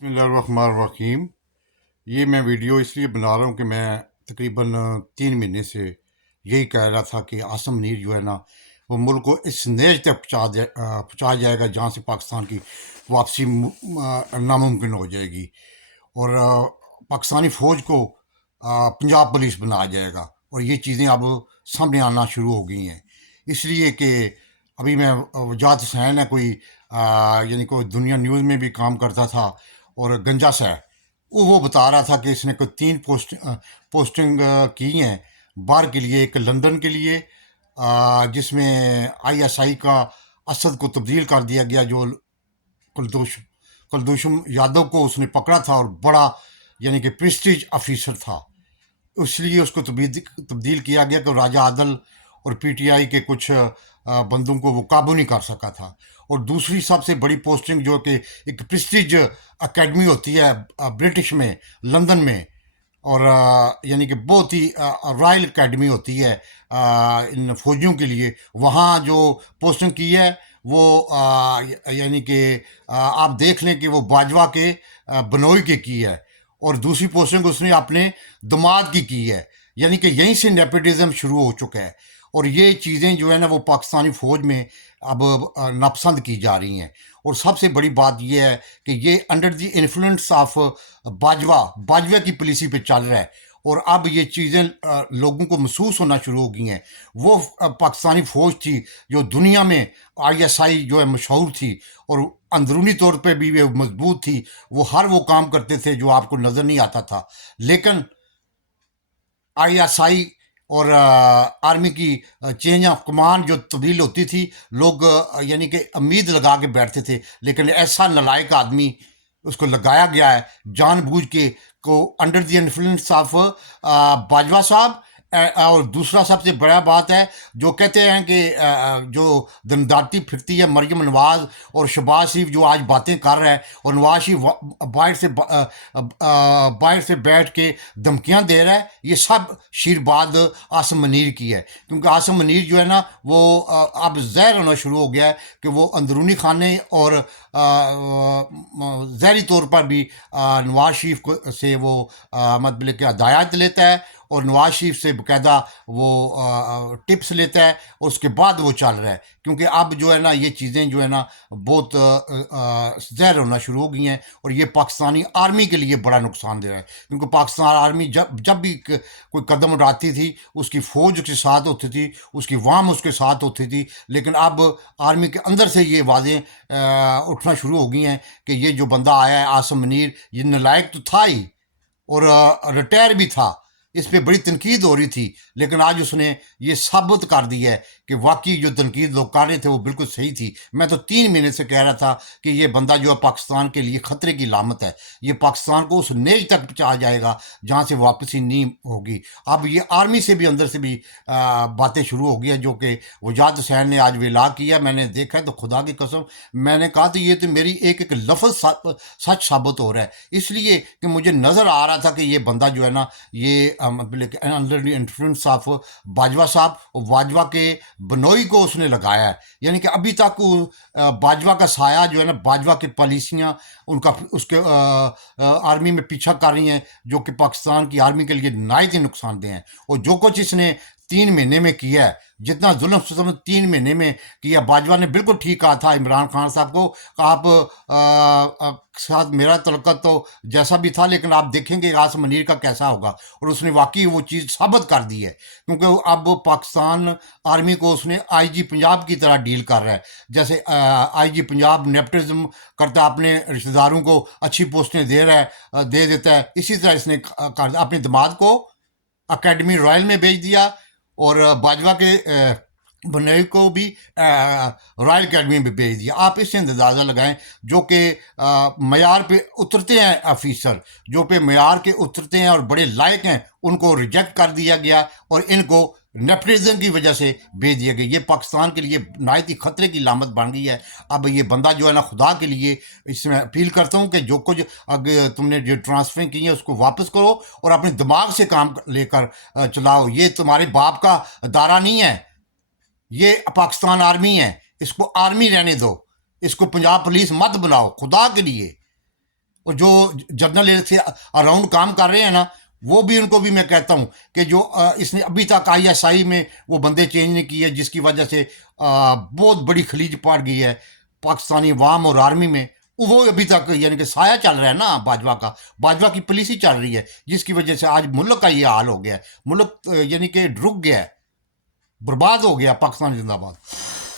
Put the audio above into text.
बिस्मिल्लाहिर्रहमानिर्रहीम। ये मैं वीडियो इसलिए बना रहा हूँ कि मैं तकरीबन 3 महीने से यही कह रहा था कि आसम मुनीर जो है ना, वो मुल्क को इस नेज तक पहुँचा जाएगा जहाँ से पाकिस्तान की वापसी नामुमकिन हो जाएगी। और पाकिस्तानी फ़ौज को पंजाब पुलिस बनाया जाएगा। और ये चीज़ें अब सामने आना शुरू हो गई हैं, इसलिए कि अभी मैं वजात हुसैन है कोई यानी कोई दुनिया न्यूज़ में भी काम करता था, और गंजास है वो बता रहा था कि इसने कोई 3 पोस्टिंग की हैं बाहर के लिए। एक लंदन के लिए जिसमें आईएसआई का असद को तब्दील कर दिया गया, जो कुलदोश कुलदोशम यादव को उसने पकड़ा था और बड़ा यानी कि प्रेस्टीज ऑफिसर था, इसलिए उसको तब्दील किया गया कि राजा आदल और पीटीआई के कुछ बंदों को वो काबू नहीं कर सका था। और दूसरी सबसे बड़ी पोस्टिंग जो कि एक प्रेस्टीज एकेडमी होती है ब्रिटिश में, लंदन में, और यानी कि बहुत ही रॉयल एकेडमी होती है इन फौजियों के लिए, वहाँ जो पोस्टिंग की है वो यानी कि आप देख लें कि वो बाजवा के बनोई के की है। और दूसरी पोस्टिंग उसने अपने दामाद की है, यानी कि यहीं से नेपोटिज्म शुरू हो चुका है। और ये चीज़ें जो है ना वो पाकिस्तानी फ़ौज में अब नापसंद की जा रही हैं। और सबसे बड़ी बात यह है कि ये under the influence of Bajwa की पॉलिसी पे चल रहा है। और अब ये चीज़ें लोगों को महसूस होना शुरू हो गई हैं। वो पाकिस्तानी फ़ौज थी जो दुनिया में आईएसआई जो है मशहूर थी, और अंदरूनी तौर पे भी वो मजबूत थी। वो हर वो काम करते थे जो आपको नज़र नहीं आता था। लेकिन आईएसआई और आर्मी की चेंज ऑफ कमांड जो तब्दील होती थी, लोग यानी कि उम्मीद लगा के बैठते थे। लेकिन ऐसा नालायक आदमी उसको लगाया गया है जानबूझ के, को under the influence of Bajwa साहब। और दूसरा सबसे बड़ा बात है, जो कहते हैं कि जो दमदाती फिरती है मरियम नवाज और शहबाज शरीफ जो आज बातें कर रहा है, और नवाज शरीफ बाहर से बैठ के धमकियां दे रहा है, ये सब शीरबाद आसम मुनीर की है। क्योंकि आसम मुनीर जो है ना वो अब जहर होना शुरू हो गया है कि वो अंदरूनी खाने और ज़हरी तौर पर भी नवाज शरीफ को से वो मतलब कि हदायत लेता है, और नवाज शरीफ से बाकायदा वो टिप्स लेता है, और उसके बाद वो चल रहा है। क्योंकि अब जो है ना ये चीज़ें जो है ना बहुत जहर होना शुरू हो गई हैं, और ये पाकिस्तानी आर्मी के लिए बड़ा नुकसान दे रहा है। क्योंकि पाकिस्तान आर्मी जब जब भी कोई कदम उठाती थी, उसकी फ़ौज के साथ होती थी, उसकी वाम उसके साथ होती थी। लेकिन अब आर्मी के अंदर से ये वाजें उठना शुरू हो गई हैं कि ये जो बंदा आया है आसम मुनीर, ये नालायक तो था ही, और रिटायर भी था। इस पे बड़ी तनकीद हो रही थी, लेकिन आज उसने ये साबित कर दिया है कि वाकई जो तनकीद लोग कर रहे थे वो बिल्कुल सही थी। मैं तो 3 महीने से कह रहा था कि ये बंदा जो है पाकिस्तान के लिए ख़तरे की लामत है। ये पाकिस्तान को उस नेज तक पहुँचा जाएगा जहाँ से वापसी नहीं होगी। अब ये आर्मी से भी अंदर से भी बातें शुरू हो गई है, जो कि वजात हुसैन ने आज वेला किया। मैंने देखा है तो खुदा की कसम, मैंने कहा तो ये तो मेरी एक एक लफ्ज़ सच साबित हो रहा है। इसलिए कि मुझे नज़र आ रहा था कि ये बंदा जो है ना ये मतलब अंडर इन्फ्लुएंस ऑफ बाजवा साहब, और बाजवा के बनोई को उसने लगाया है। यानी कि अभी तक बाजवा का साया जो है ना, बाजवा की पॉलिसियाँ उनका उसके आर्मी में पीछा कर रही हैं, जो कि पाकिस्तान की आर्मी के लिए नहायत ही नुकसानदेह हैं। और जो कुछ इसने 3 महीने में किया है, जितना जुल्म सितम 3 महीने में किया, बाजवा ने बिल्कुल ठीक कहा था इमरान खान साहब को, आप साथ मेरा तलक़त तो जैसा भी था, लेकिन आप देखेंगे आसम मुनीर का कैसा होगा। और उसने वाकई वो चीज़ साबित कर दी है, क्योंकि अब पाकिस्तान आर्मी को उसने आईजी पंजाब की तरह डील कर रहा है। जैसे आईजी पंजाब नेपोटिज्म करता है, अपने रिश्तेदारों को अच्छी पोस्टें दे रहा है, दे देता है। इसी तरह इसने अपने दामाद को अकेडमी रॉयल में भेज दिया, और बाजवा के बनोई को भी रॉयल अकेडमी में भेज दिया। आप इससे अंदाज़ा लगाएं, जो कि मयार पे उतरते हैं ऑफिसर, जो पे मयार के उतरते हैं और बड़े लायक हैं, उनको रिजेक्ट कर दिया गया, और इनको नेपोटिज्म की वजह से भेज दिया गया। ये पाकिस्तान के लिए नहायत ही खतरे की लामत बन गई है। अब ये बंदा जो है ना, खुदा के लिए इसमें अपील करता हूँ कि जो कुछ अगर तुमने जो ट्रांसफर की है उसको वापस करो, और अपने दिमाग से काम लेकर चलाओ। ये तुम्हारे बाप का दायरा नहीं है, ये पाकिस्तान आर्मी है। इसको आर्मी रहने दो, इसको पंजाब पुलिस मत बनाओ खुदा के लिए। اور جو جنرل سے اراؤنڈ کام کر رہے ہیں نا وہ بھی ان کو بھی میں کہتا ہوں کہ جو اس نے ابھی تک آئی ایس آئی میں وہ بندے چینج نہیں کیے جس کی وجہ سے بہت بڑی خلیج پڑ گئی ہے پاکستانی عوام اور آرمی میں، وہ ابھی تک یعنی کہ سایہ چل رہا ہے نا باجوہ کا، باجوہ کی پالیسی چل رہی ہے جس کی وجہ سے آج ملک کا یہ حال ہو گیا ہے، ملک یعنی کہ رک گیا ہے، برباد ہو گیا، پاکستان زندہ باد۔